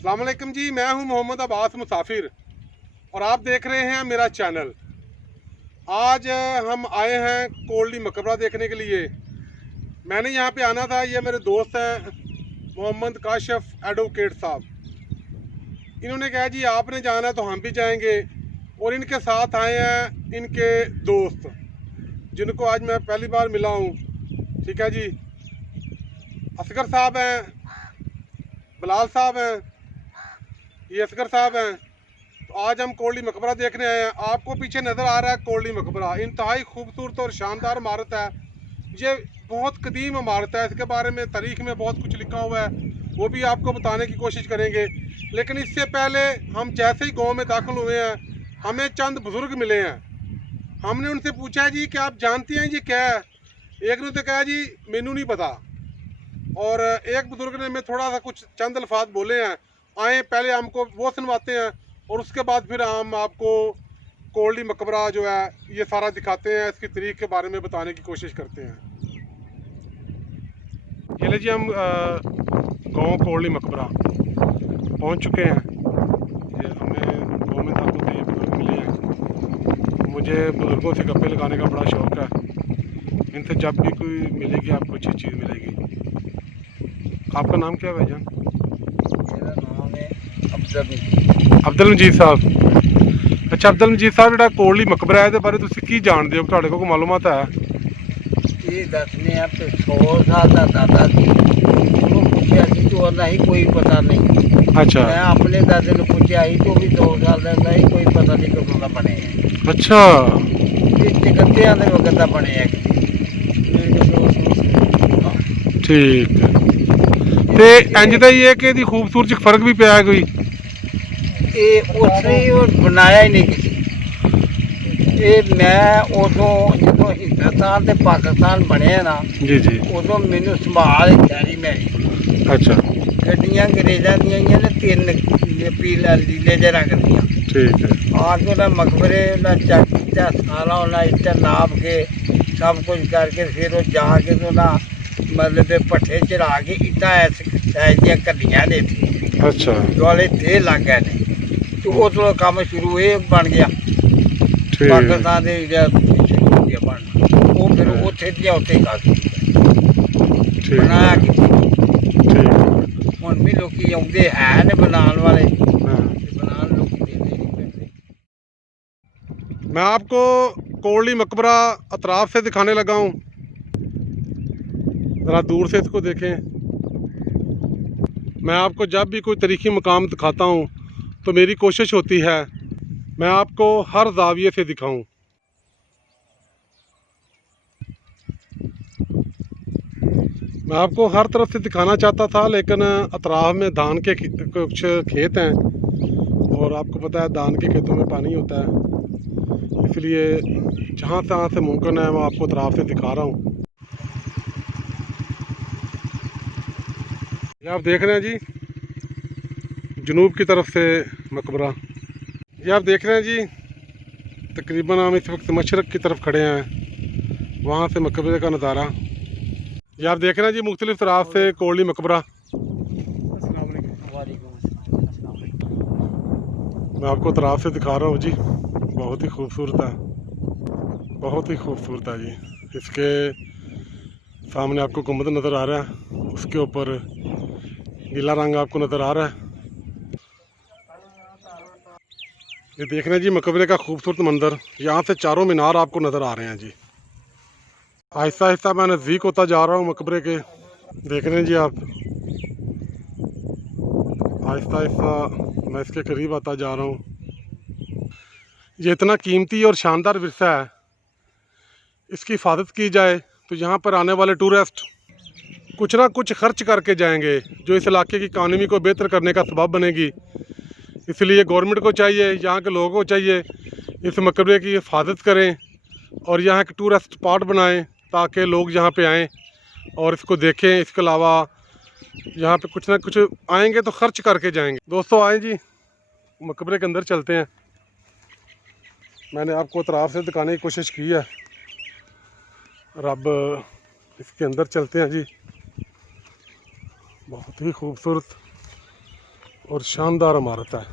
अस्सलाम वालेकुम जी, मैं हूं मोहम्मद अब्बास मुसाफिर और आप देख रहे हैं मेरा चैनल। आज हम आए हैं कोल्डी मकबरा देखने के लिए। मैंने यहाँ पे आना था, ये मेरे दोस्त हैं मोहम्मद काशिफ एडवोकेट साहब। इन्होंने कहा जी आपने जाना है तो हम भी जाएंगे, और इनके साथ आए हैं इनके दोस्त जिनको आज मैं पहली बार मिला हूँ। ठीक है जी, असगर साहब हैं, बिलाल साहब हैं, ये असगर साहब हैं। तो आज हम कोल्डी मकबरा देखने आए हैं। आपको पीछे नज़र आ रहा है कोल्डी मकबरा, इंतहाई खूबसूरत और शानदार इमारत है। ये बहुत कदीम इमारत है, इसके बारे में तारीख में बहुत कुछ लिखा हुआ है, वो भी आपको बताने की कोशिश करेंगे। लेकिन इससे पहले हम जैसे ही गांव में दाखिल हुए हैं, हमें चंद बुज़ुर्ग मिले हैं। हमने उनसे पूछा जी कि आप जानते हैं ये क्या है। एक ने तो कहा जी मैनू नहीं पता, और एक बुज़ुर्ग ने मैं थोड़ा सा कुछ चंद अल्फाज बोले हैं। आए पहले हमको वो सुनवाते हैं और उसके बाद फिर हम आपको कोल्डी मकबरा जो है ये सारा दिखाते हैं, इसकी तारीख के बारे में बताने की कोशिश करते हैं। ये ले जी, हम गांव कोल्डी मकबरा पहुंच चुके हैं। ये हमें गाँव में दाखिल होते ये बुज़ुर्ग मिले हैं। मुझे बुज़ुर्गों से गप्पे लगाने का बड़ा शौक़ है, इनसे जब भी कोई मिलेगी आपको अच्छी चीज़ मिलेगी। आपका नाम क्या है भाईजान? मेरा नाम है अब्दुल मजीद साहब। अच्छा अब्दुल मजीद साहब, जो कोल्डी मकबरा है बारे तुम की जानते हो, तुहाडे कोल मालूमात है? ये दसने आप 100 साल का दादा सी, ਉਹਨੂੰ ਪੁੱਛਿਆ ਸੀ तो ਉਹਦਾ ही कोई पता नहीं। अच्छा मैं अपने दादे ने पूछा ही तो भी 2 साल का ही कोई पता नहीं कदों का बने है। अच्छा ये जगत्तियां दे वक्त का बने है। ठीक है। ते इंज दा ही है कि ਇਹਦੀ खूबसूरती च फर्क भी पिया है कोई? ये उसने और बनाया ही नहीं किसी। ये मैं उदों जो हिंदुस्तान ते पाकिस्तान बने ना जी जी, उदों मैनू संभाल खैरी मेरी। अच्छा गड्डियां अंग्रेज़ां दियां ही ने 3 पीला लीले जे रंग दियां। ठीक है। आके ना मकबरे ना चक किया सारा ना इट्टा नाप के सब कुछ करके फिर वो जाके तो ना मतलब पट्ठे चढ़ा के इट्टा ऐसे दियां कड्डियां ने थी। अच्छा दुआले थे लग गए ने तो वो तो काम शुरू ये बन गया। ठीक पाकिस्तान दे शुरू हो गया बनना, वो फिर उत्थे दियां उत्थे कर ठीक बनाया कि ठीक। हुण भी लोकी आउंदे है ने बनाने वाले, हाँ। बनाने लोकी देते नहीं पैसे। मैं आपको कोल्डी मकबरा अतराफ से दिखाने लगा हूँ, ज़रा दूर से इसको देखें। मैं आपको जब भी कोई तारीखी मकाम दिखाता हूँ तो मेरी कोशिश होती है मैं आपको हर जाविये से दिखाऊं। मैं आपको हर तरफ से दिखाना चाहता था, लेकिन अतराफ में धान के कुछ खेत हैं और आपको पता है धान के खेतों में पानी होता है, इसलिए जहाँ तहाँ से मुमकिन है मैं आपको अतराफ से दिखा रहा हूँ। ये आप देख रहे हैं जी जनूब की तरफ से मकबरा। ये आप देख रहे हैं जी, तकरीबन हम इस वक्त मशरक़ की तरफ खड़े हैं, वहाँ से मकबरे का नज़ारा। ये आप देख रहे हैं जी मुख्तलिफ़ तरफ से कोल्डी मकबरा। मैं आपको तरफ से दिखा रहा हूँ जी, बहुत ही खूबसूरत है, बहुत ही खूबसूरत है जी। इसके सामने आपको गुंबद नज़र आ रहा है, उसके ऊपर नीला रंग आपको नज़र आ रहा है। ये देख रहे हैं जी मकबरे का खूबसूरत मंजर, यहाँ से चारों मीनार आपको नज़र आ रहे हैं जी। आहिस्ता आहिस्ता मैं नज़दीक होता जा रहा हूँ मकबरे के। देख रहे हैं जी आप, आहिस्ता आहिस्ता मैं इसके करीब आता जा रहा हूँ। ये इतना कीमती और शानदार विरसा है, इसकी हिफाजत की जाए तो यहाँ पर आने वाले टूरिस्ट कुछ ना कुछ खर्च करके जाएंगे, जो इस इलाके की इकानमी को बेहतर करने का सबब बनेगी। इसलिए गवर्नमेंट को चाहिए, यहाँ के लोगों को चाहिए इस मकबरे की हिफाजत करें और यहाँ एक टूरिस्ट स्पॉट बनाएं ताकि लोग यहाँ पे आएँ और इसको देखें। इसके अलावा यहाँ पे कुछ ना कुछ आएंगे तो खर्च करके जाएंगे। दोस्तों आए जी, मकबरे के अंदर चलते हैं। मैंने आपको अतराफ से दिखाने की कोशिश की है, रब इसके अंदर चलते हैं जी। बहुत ही खूबसूरत और शानदार इमारत है।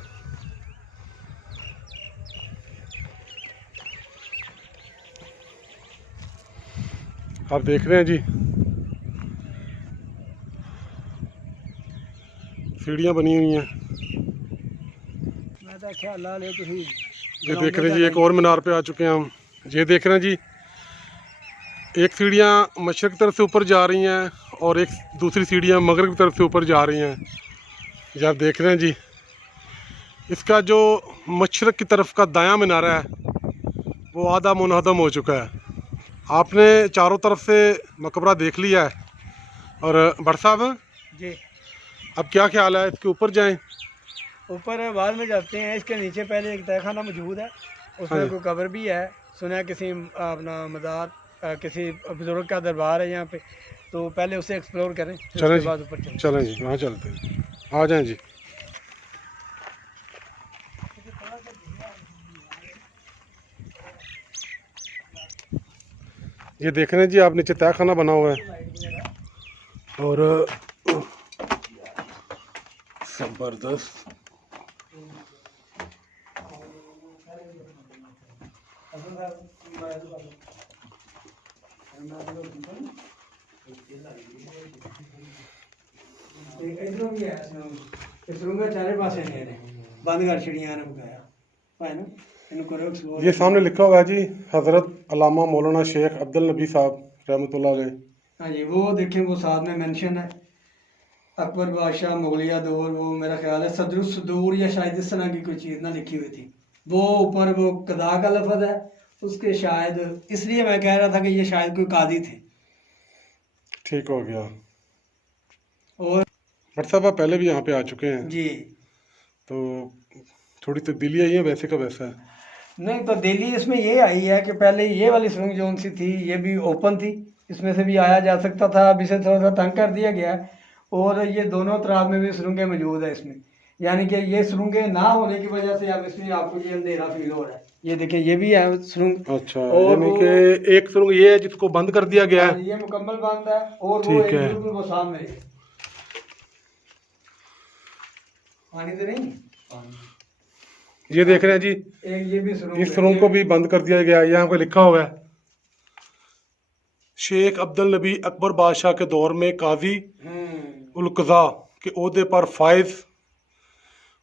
आप देख रहे हैं जी, सीढ़ियाँ बनी हुई हैं। ये देख रहे हैं जी, एक और मीनार पे आ चुके हैं हम। ये देख रहे हैं जी, एक सीढ़ियाँ मशरक़ की तरफ से ऊपर जा रही हैं और एक दूसरी सीढ़ियाँ मगरब की तरफ से ऊपर जा रही हैं। ये आप देख रहे हैं जी, इसका जो मशरक़ की तरफ का दायां मीनारा है वो आधा मुनहदम हो चुका है। आपने चारों तरफ से मकबरा देख लिया है। और भट्ट साहब जी, अब क्या ख्याल है, इसके ऊपर जाएं? ऊपर बाद में जाते हैं। इसके नीचे पहले एक तहखाना मौजूद है, उसमें हाँ। कोई कब्र भी है। सुना है किसी अपना मज़ार किसी बुजुर्ग का दरबार है यहाँ पे, तो पहले उसे एक्सप्लोर करें, फिर चलें उसके जी, बाद ऊपर चलें। चलें जी, वहाँ चलते हैं। आ जाएं जी। ये देख रहे हैं जी आप, नीचे तहखाना बना हुआ है और जबरदस्त। ये सामने लिखा हुआ है जी, हज़रत अल्लामा मौलाना शेख अब्दुल नबी साहब रहमतुल्लाह अलैह। हाँ जी, वो देखें, वो साथ में मेंशन है अकबर बादशाह मुगलिया दौर, वो मेरा ख्याल है सदरुल सदूर या शायद इस तरह की कोई चीज़ ना लिखी हुई थी। वो ऊपर वो कदा का लफ्ज़ है उसके, शायद इसलिए मैं कह रहा था कि ये शायद कोई कादी थे। ठीक हो गया। और भट्ट साहब आप पहले भी यहाँ पे आ चुके हैं जी, तो थोड़ी तब्दीली आई है, वैसे का वैसा है। नहीं तो दिल्ली इसमें ये आई है कि पहले ये वाली सुरंग जो सी थी ये भी ओपन थी, इसमें से भी आया जा सकता था। अब इसे थोड़ा सा तंग कर दिया गया है और ये दोनों तरफ में भी सुरंगें मौजूद है इसमें, यानी कि ये सुरंगें ना होने की वजह से अब इसमें आपको ये अंधेरा फील हो रहा है। ये देखिए, ये भी है सुरंग। अच्छा, और यानी कि एक सुरंग ये है जिसको बंद कर दिया गया है। ये मुकम्मल बंद है और वो ठीक एक है। बिल्कुल वो सामने है। पानी तो नहीं, ये देख रहे हैं जी, एक ये भी सुरंग इस सुरंग को भी बंद कर दिया गया है। यहाँ पे लिखा हुआ है शेख अब्दुल नबी अकबर बादशाह के दौर में काजी उल कज़ा के ओहदे पर फायज,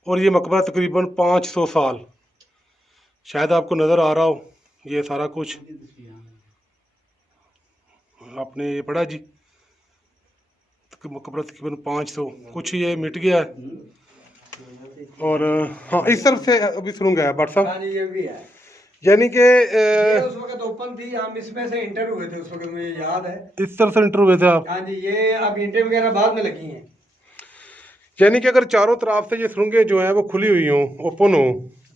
और ये मकबरा तकरीबन 500 साल, शायद आपको नज़र आ रहा हो ये सारा कुछ। आपने ये पढ़ा जी, मकबरा तकरीबन 500, कुछ ये मिट गया है। और हाँ, इस तरफ से अभी सुरंग है भट्ट साहब। हाँ जी, ये भी है। यानी कि ये उस वक्त ओपन थी, हम इसमें से इंटर हुए थे उस वक्त, मुझे याद है। इस तरफ से इंटर हुए थे आप। हाँ जी, ये अब इंटर वगैरह बाद में लगी हैं। यानी कि अगर चारों तरफ से ये सुरंगें जो हैं वो खुली हुई हों, ओपन हो,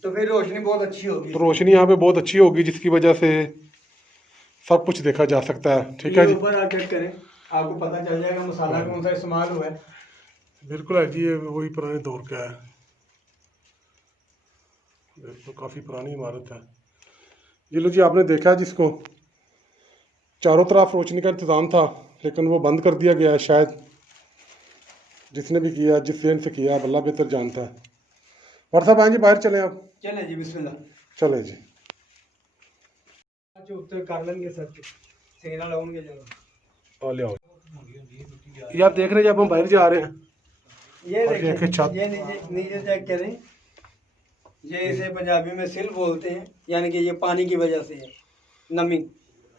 तो फिर रोशनी बहुत अच्छी होगी। तो रोशनी यहाँ पे बहुत अच्छी होगी, जिसकी वजह से सब कुछ देखा जा सकता है। ठीक है जी, ऊपर आप चेक करें, आपको पता चल जाएगा मसाला कौन सा इस्तेमाल हुआ है। बिल्कुल है जी, ये वही पुराने दौर का है। तो काफ़ी पुरानी इमारत है ये। लो जी, आपने देखा जिसको चारों तरफ रोशनी का इंतज़ाम था, लेकिन वो बंद कर दिया गया है। शायद जिसने भी किया, जिस जहन से किया, अल्लाह बेहतर जानता है। और साहब आए जी, बाहर चलें आप। चले जी, बिस्मिल्लाह। चले जी, उत्तर कर लेंगे सर, सेना लाऊंगे जरूर। और ले आओ। ये आप देख रहे हैं जब हम बाहर जा रहे हैं, ये और देखिए, छत। ये नीचे चेक करें, ये इसे पंजाबी में सिल बोलते हैं, यानी कि ये पानी की वजह से है, नमी।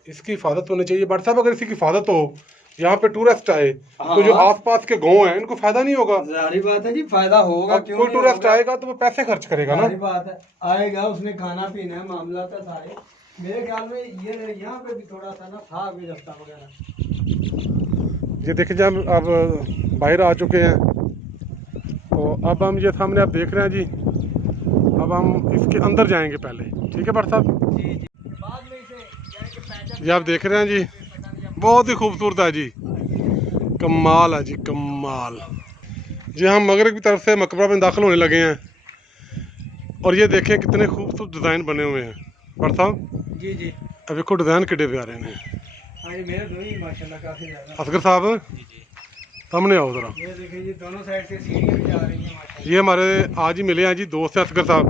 इसकी हिफाजत होनी चाहिए भट्ट साहब। अगर इसकी हिफाजत हो, यहाँ पे टूरिस्ट आए, हाँ, तो जो आसपास के गांव हैं इनको फायदा नहीं होगा। जाहिर बात है जी, फायदा होगा। अब कोई टूरिस्ट आएगा तो वो पैसे खर्च करेगा ना। जाहिर बात है, आएगा, उसने खाना पीना है, मामला था सारे। मेरे ख्याल में ये यहाँ पे भी थोड़ा सा ना था अभी रास्ता वगैरह। ये देखिए जब अब बाहर आ चुके हैं, तो अब हम ये सामने आप देख रहे हैं जी, अब हम इसके अंदर जाएंगे पहले। ठीक है भट्ट साहब जी जी, बाद में इसे ये आप देख रहे हैं जी, बहुत ही खूबसूरत है जी, कमाल है जी, कमाल जी। हम मगरब की तरफ से मकबरा में दाखिल होने लगे हैं और ये देखें कितने खूबसूरत डिज़ाइन बने हुए हैं भट्ट साहब। जी जी, अब देखो डिज़ाइन कितने प्यारे हैं। हाँ जी, मेरे दो ही माशाल्लाह काफ़ी ज़्यादा। असगर साहब सामने आओ ज़रा। ये देखिए जी, दोनों साइड से सीढ़ियाँ भी जा रही हैं माशाल्लाह। ये हमारे आज ही मिले हैं जी, दोस्त हैं असगर साहब।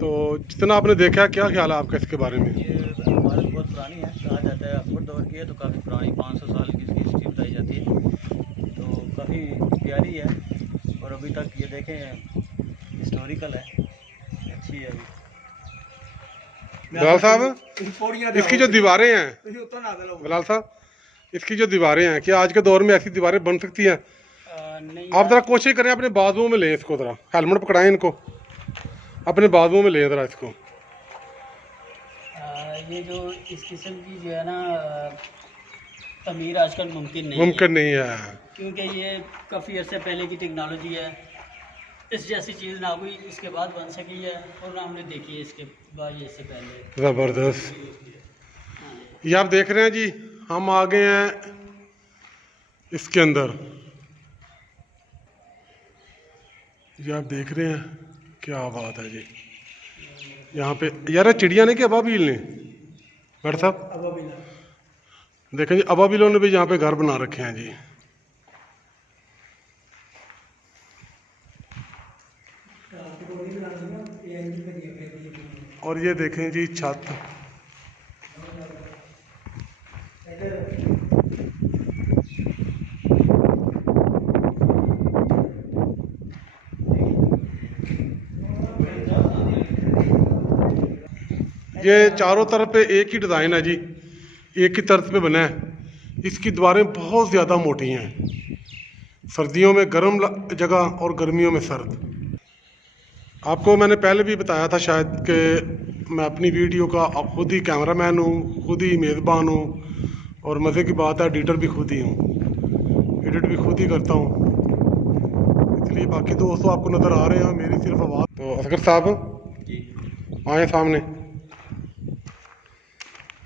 तो जितना आपने देखा, क्या ख्याल है आपका इसके बारे में? ये इमारत बहुत पुरानी है, कहा जाता है अकबर दौर की है, तो काफ़ी पुरानी 500 साल की इसकी हिस्ट्री बताई जाती है। तो काफ़ी प्यारी है और अभी तक ये देखें हिस्टोरिकल है, अच्छी है अभी। बिलाल साहब, इसकी जो दीवारें हैं, बिलाल साहब, इसकी जो दीवारें हैं, क्या आज के दौर में ऐसी दीवारें बन सकती हैं? नहीं आप ज़रा कोशिश करें, अपने बाजुओं में लें इसको, ज़रा हेलमेट पकड़ाएं इनको, अपने बाजुओं में लें ज़रा इसको। ये जो इस किस्म की जो है ना तमीर आजकल मुमकिन नहीं मुमकिन नहीं है, क्योंकि ये काफ़ी अर्से पहले की टेक्नोलॉजी है। इस जैसी चीज़ ना कोई इसके बाद बन सकी है और ना हमने देखी है इसके बाद, ये इससे पहले। ज़बरदस्त। ये आप देख रहे हैं जी, हम आ गए हैं इसके अंदर। ये आप देख रहे हैं, क्या बात है जी। यहाँ पे यार चिड़िया ने कि अबाबील ने, डॉक्टर साहब देखें जी, अबाबीलों ने भी यहाँ पे घर बना रखे हैं जी। और ये देखें जी छत, ये चारों तरफ पे एक ही डिज़ाइन है जी, एक ही तर्ज पे बना है। इसकी दीवारें बहुत ज़्यादा मोटी हैं, सर्दियों में गर्म जगह और गर्मियों में सर्द। आपको मैंने पहले भी बताया था शायद कि मैं अपनी वीडियो का अब खुद ही कैमरामैन हूँ, खुद ही मेज़बान हूँ, और मज़े की बात है एडिटर भी खुद ही हूँ, एडिट भी खुद ही करता हूँ। इसलिए बाकी दोस्तों आपको नज़र आ रहे हैं, मेरी सिर्फ आवाज़। तो असगर साहब आए सामने,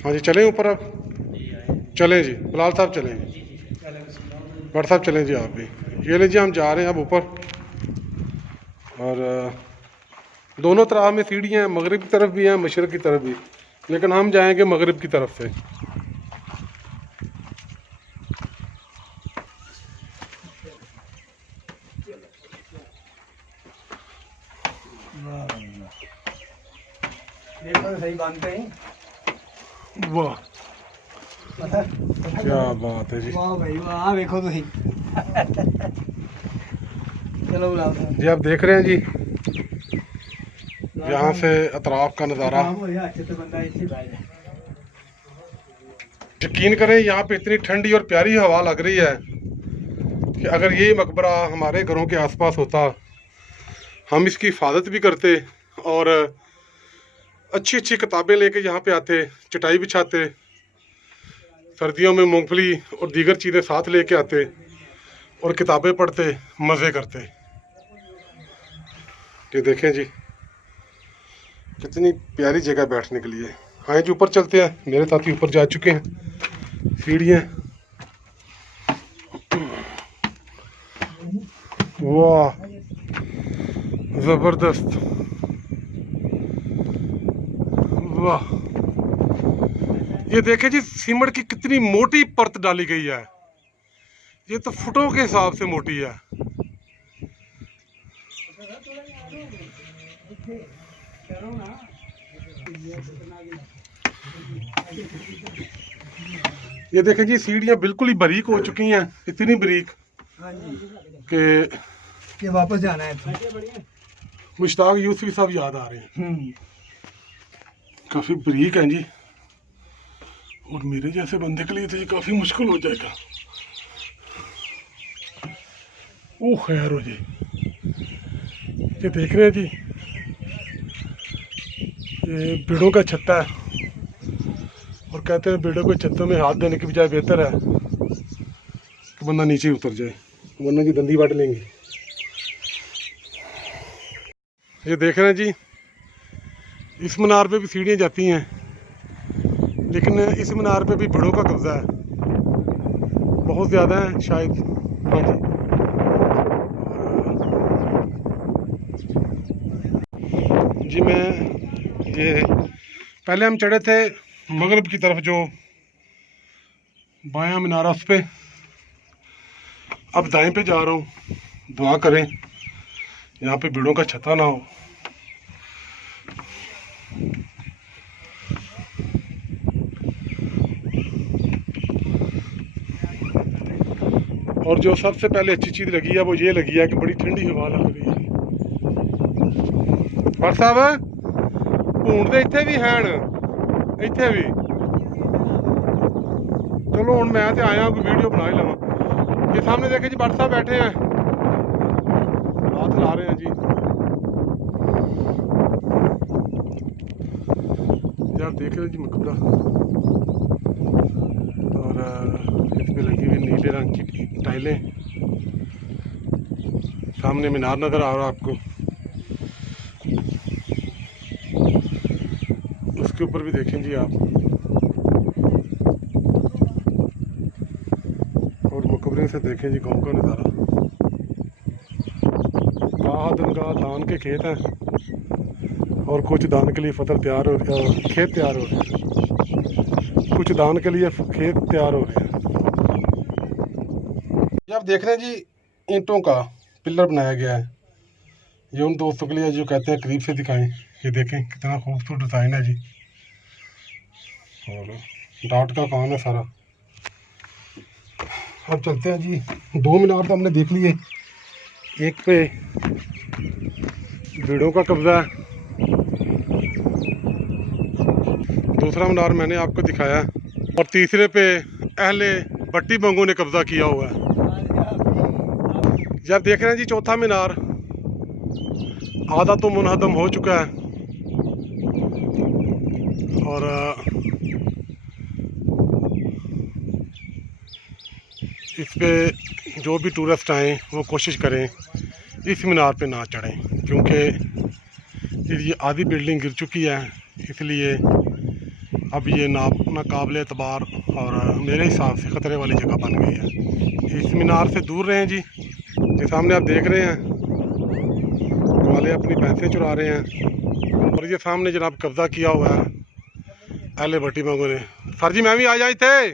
हाँ जी चलें ऊपर, अब चलें जी, बिलाल साहब चलें जी, भट्ट साहब चलें जी, आप भी ये लीजिए, हम जा रहे हैं अब ऊपर। और दोनों तरफ में सीढ़ियाँ हैं, मगरिब की तरफ भी हैं, मशरक़ की तरफ भी, लेकिन हम जाएंगे मगरिब की तरफ से। सही बांधते हैं। वाह क्या बात है जी, वाह भाई वाह, देखो तो सही। चलो जी आप देख रहे हैं जी, यहाँ से अतराफ का नज़ारा। यकीन करें यहाँ पे इतनी ठंडी और प्यारी हवा लग रही है कि अगर ये मकबरा हमारे घरों के आसपास होता, हम इसकी हिफाजत भी करते और अच्छी अच्छी किताबें लेके यहाँ पे आते, चटाई बिछाते, सर्दियों में मूंगफली और दीगर चीज़ें साथ लेके आते और किताबें पढ़ते, मज़े करते। ये देखें जी, कितनी प्यारी जगह बैठने के लिए। आए जी ऊपर चलते हैं, मेरे साथी ऊपर जा चुके हैं, सीढ़ियाँ। वाह ज़बरदस्त, वाह। ये देखें जी, सीमेंट की कितनी मोटी परत डाली गई है, ये तो फुटों के हिसाब से मोटी है। ये देखें जी, सीढ़ियाँ बिल्कुल ही बारीक हो चुकी हैं, इतनी बारीक कि वापस जाना है। मुश्ताक यूसुफ साहब याद आ रहे हैं, काफ़ी बारीक हैं जी, और मेरे जैसे बंदे के लिए तो ये काफ़ी मुश्किल हो जाएगा। ओह खैर हो जी, ये देख रहे हैं जी, ये पेड़ों का छत्ता है, और कहते हैं पेड़ों के छत्तों में हाथ देने की बजाय बेहतर है कि बंदा नीचे ही उतर जाए, वरना की दंदी बांट लेंगे। ये देख रहे हैं जी, इस मीनार पे भी सीढ़ियाँ जाती हैं, लेकिन इस मीनार पे भी भेड़ों का कब्जा है, बहुत ज़्यादा है शायद। हाँ जी मैं ये पहले हम चढ़े थे मगरब की तरफ, जो बायां मीनार उस पे, अब दाएं पे जा रहा हूँ। दुआ करें यहाँ पे भीड़ों का छत्ता ना हो। और जो सबसे पहले अच्छी चीज़ लगी है वो ये लगी है कि बड़ी ठंडी हवा लग रही है। पर साहब ढूंढते इतने भी हैं, इतने भी चलो हूँ मैं तो आया कोई वीडियो बना ही लवा। ये सामने देखे जी भट्ट साहब बैठे हैं, हाथ ला रहे हैं जी। यार देख रहे हैं जी मकबरा, और इसमें लगी हुई नीले रंग की टाइलें। सामने मीनार नजर आ रहा है आपको, उसके ऊपर भी देखें जी आप। और मकबरे से देखें जी गांव का नज़ारा। दनगाह धान के खेत हैं और कुछ दान के लिए फसल तैयार हो रही है, खेत तैयार हो रहे हैं, कुछ दान के लिए खेत तैयार हो रहे हैं। ये आप देख रहे हैं जी ईंटों का पिलर बनाया गया है। ये उन दोस्तों के लिए जो कहते हैं करीब से दिखाएं। ये देखें कितना खूबसूरत डिज़ाइन है जी, और डाट का काम है सारा। अब चलते हैं जी, 2 मीनार तो हमने देख लिए। एक पे भीड़ों का कब्जा है, दूसरा मीनार मैंने आपको दिखाया, और तीसरे पे अहले भट्टी बंगों ने कब्जा किया हुआ है। जब देख रहे हैं जी चौथा मीनार आधा तो मुनहदम हो चुका है, और इस पे जो भी टूरिस्ट आएँ वो कोशिश करें इस मीनार पे ना चढ़ें, क्योंकि ये आधी बिल्डिंग गिर चुकी है, इसलिए अब ये नाकाबिल एतबार और मेरे हिसाब से ख़तरे वाली जगह बन गई है। इस मीनार से दूर रहें जी। ये सामने आप देख रहे हैं वाले अपनी भैंसें चुरा रहे हैं, और ये सामने जनाब कब्ज़ा किया हुआ है अहले भट्टी बंगों ने। सर जी मैं भी आ जाए थे,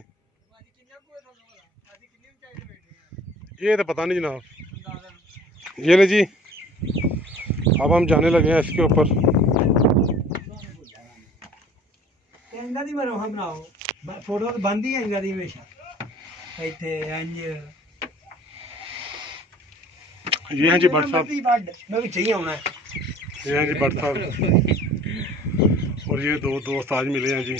ये तो पता नहीं जनाब। ये ले जी, अब हम जाने लगे हैं इसके ऊपर। फोटो तो बंद ही है हमेशा। ये हैं जी भट्ट साहब, मैं भी चाहिए होना है। ये हैं जी भट्ट साहब, और ये 2 दोस्त आज मिले हैं जी।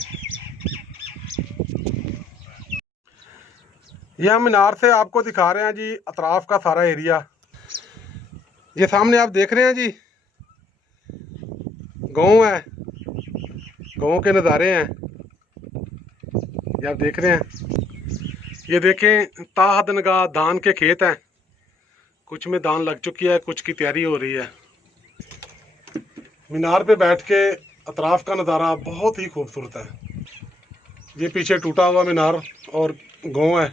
ये हम मीनार से आपको दिखा रहे हैं जी अतराफ का सारा एरिया। ये सामने आप देख रहे हैं जी गांव है, गांव के नज़ारे हैं ये आप देख रहे हैं। ये देखें ताहदनगाह धान के खेत हैं, कुछ में धान लग चुकी है, कुछ की तैयारी हो रही है। मीनार पे बैठ के अतराफ का नज़ारा बहुत ही खूबसूरत है। ये पीछे टूटा हुआ मीनार और गांव है।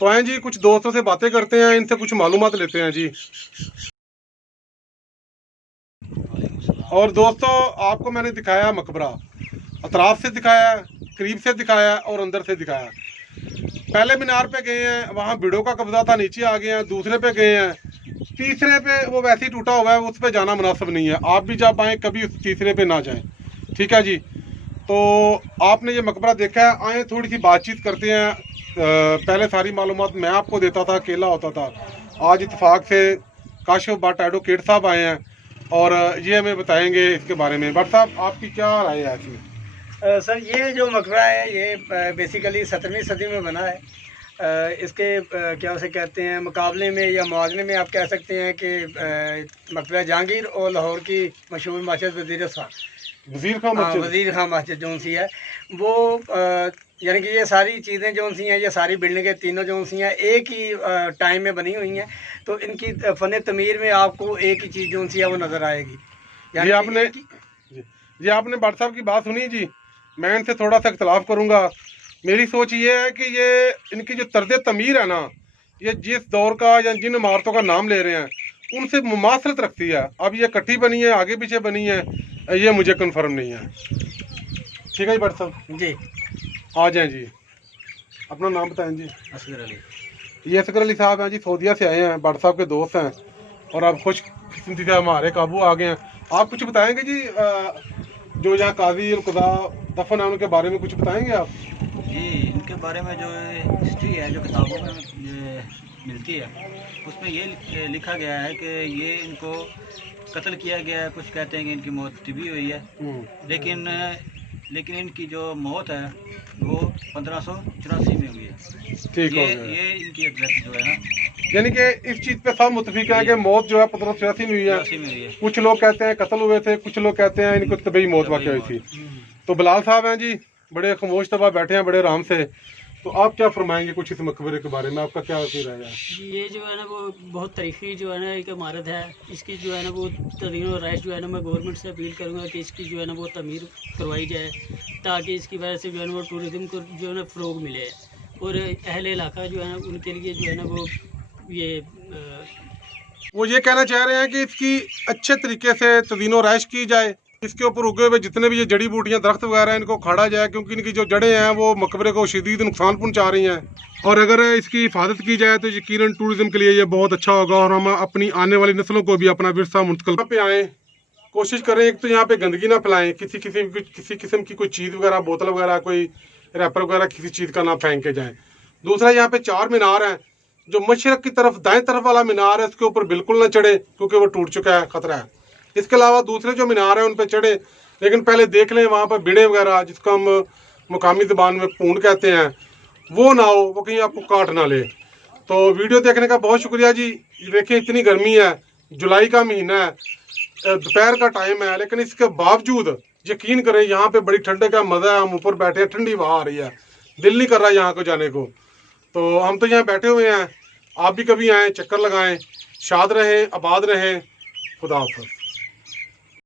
तो आए जी कुछ दोस्तों से बातें करते हैं, इनसे कुछ मालूमात लेते हैं जी। और दोस्तों आपको मैंने दिखाया मकबरा, अतराफ से दिखाया, करीब से दिखाया और अंदर से दिखाया। पहले मीनार पे गए हैं, वहाँ भीड़ों का कब्जा था, नीचे आ गए हैं। दूसरे पे गए हैं, तीसरे पे वो वैसे ही टूटा हुआ है, उस पे जाना मुनासिब नहीं है। आप भी जब आएँ कभी उस तीसरे पे ना जाएं, ठीक है जी। तो आपने ये मकबरा देखा है, आए थोड़ी सी बातचीत करते हैं। पहले सारी मालूमात मैं आपको देता था, अकेला होता था। आज इत्तेफाक से काशिफ भट्ट एडवोकेट साहब आए हैं और ये हमें बताएंगे इसके बारे में। भट्ट साहब आपकी क्या राय है इसमें? सर ये जो मकबरा है ये बेसिकली 17वीं सदी में बना है। इसके क्या उसे कहते हैं मुकाबले में या मुआवजे में आप कह सकते हैं कि मकबरा जहांगीर और लाहौर की मशहूर मस्जिद वज़ीर खां मस्जिद जो सी है वो यानी कि ये सारी चीज़ें जो सी हैं, ये सारी बिल्डिंगें तीनों जो सी हैं एक ही टाइम में बनी हुई हैं। तो इनकी फ़न तमीर में आपको एक ही चीज़ जो सी है वो नज़र आएगी। ये आपने भट्ट साहब की बात सुनी जी, मैं इनसे थोड़ा सा इख्तलाफ करूँगा। मेरी सोच ये है कि ये इनकी जो तर्ज तमीर है ना, ये जिस दौर का या जिन इमारतों का नाम ले रहे हैं उनसे मुमासलत रखती है। अब ये कट्ठी बनी है, आगे पीछे बनी है, ये मुझे कन्फर्म नहीं है। ठीक है जी भट्ट साहब जी, आ जाएं जी। अपना नाम बताएं जी। असगर अली। ये असगर अली साहब हैं जी, सऊदीया से आए हैं, भट्ट साहब के दोस्त हैं। और अब खुशकिस्मती से हमारे काबू आ गए हैं। आप कुछ बताएंगे जी, जो यहाँ काजी अलक़ज़ा दफन है उनके बारे में कुछ बताएंगे आप? जी, इनके बारे में जो हिस्ट्री है जो किताबों में मिलती है उसमें ये लिखा गया है कि ये इनको कत्ल किया गया है। कुछ कहते हैं कि इनकी मौत तभी हुई है, लेकिन इनकी जो मौत है वो 1584 में हुई है। ठीक हो गया। ये इनकी एग्जैक्ट जो है ना, यानी कि इस चीज पे सब मुतफिक है कि मौत जो है 1586 में हुई है। 85 में हुई है। कुछ लोग कहते हैं कत्ल हुए थे, कुछ लोग कहते हैं इनको तभी मौत वाक़ हुई थी। तो बिलाल साहब हैं जी, बड़े खामोश तबा बैठे हैं बड़े आराम से, तो आप क्या फरमाएंगे कुछ इस मकबरे के बारे में, आपका क्या रहेगा? ये जो है ना वो बहुत तारीखी जो है ना एक इमारत है। इसकी जो है ना वो तदीन और रैश जो है ना मैं गवर्नमेंट से अपील करूँगा कि इसकी जो है ना वो तमीर करवाई जाए, ताकि इसकी वजह से जो है ना वो टूरिज़म को जो है ना फ़रोग मिले और अहले इलाका जो है ना उनके लिए जो है ना वो ये कहना चाह रहे हैं कि इसकी अच्छे तरीके से तदीन और रैश की जाए, इसके ऊपर उगे हुए जितने भी ये जड़ी बूटियां दरख्त वगैरह हैं इनको खाड़ा जाए, क्योंकि इनकी जो जड़ें हैं वो मकबरे को शदीद नुकसान पहुंचा रही हैं। और अगर इसकी हिफाजत की जाए तो यकीनन टूरिज्म के लिए ये बहुत अच्छा होगा और हम अपनी आने वाली नस्लों को भी अपना विरसा मुंतकिल पे आएँ। कोशिश करें एक तो यहाँ पे गंदगी ना फैलाएं, किसी किस्म की कोई चीज़ वगैरह, बोतल वगैरह, कोई रैपर वगैरह किसी चीज़ का ना फेंक के जाएँ। दूसरा, यहाँ पे 4 मीनार हैं, जो मशरक़ की तरफ दाएं तरफ वाला मीनार है उसके ऊपर बिल्कुल ना चढ़े क्योंकि वो टूट चुका है, ख़तरा है। इसके अलावा दूसरे जो मीनार हैं उन पर चढ़े, लेकिन पहले देख लें वहाँ पर बिड़े वगैरह, जिसको हम मुकामी ज़बान में पूंड कहते हैं, वो ना हो, वो कहीं आपको काट ना ले। तो वीडियो देखने का बहुत शुक्रिया जी। देखिए इतनी गर्मी है, जुलाई का महीना है, दोपहर का टाइम है, लेकिन इसके बावजूद यकीन करें यहाँ पे बड़ी ठंडक का मज़ा है। हम ऊपर बैठे हैं, ठंडी हवा आ रही है, दिल नहीं कर रहा यहाँ को जाने को। तो हम तो यहाँ बैठे हुए हैं, आप भी कभी आएँ, चक्कर लगाएं। शाद रहें, आबाद रहें। खुदा हाफ़िज़।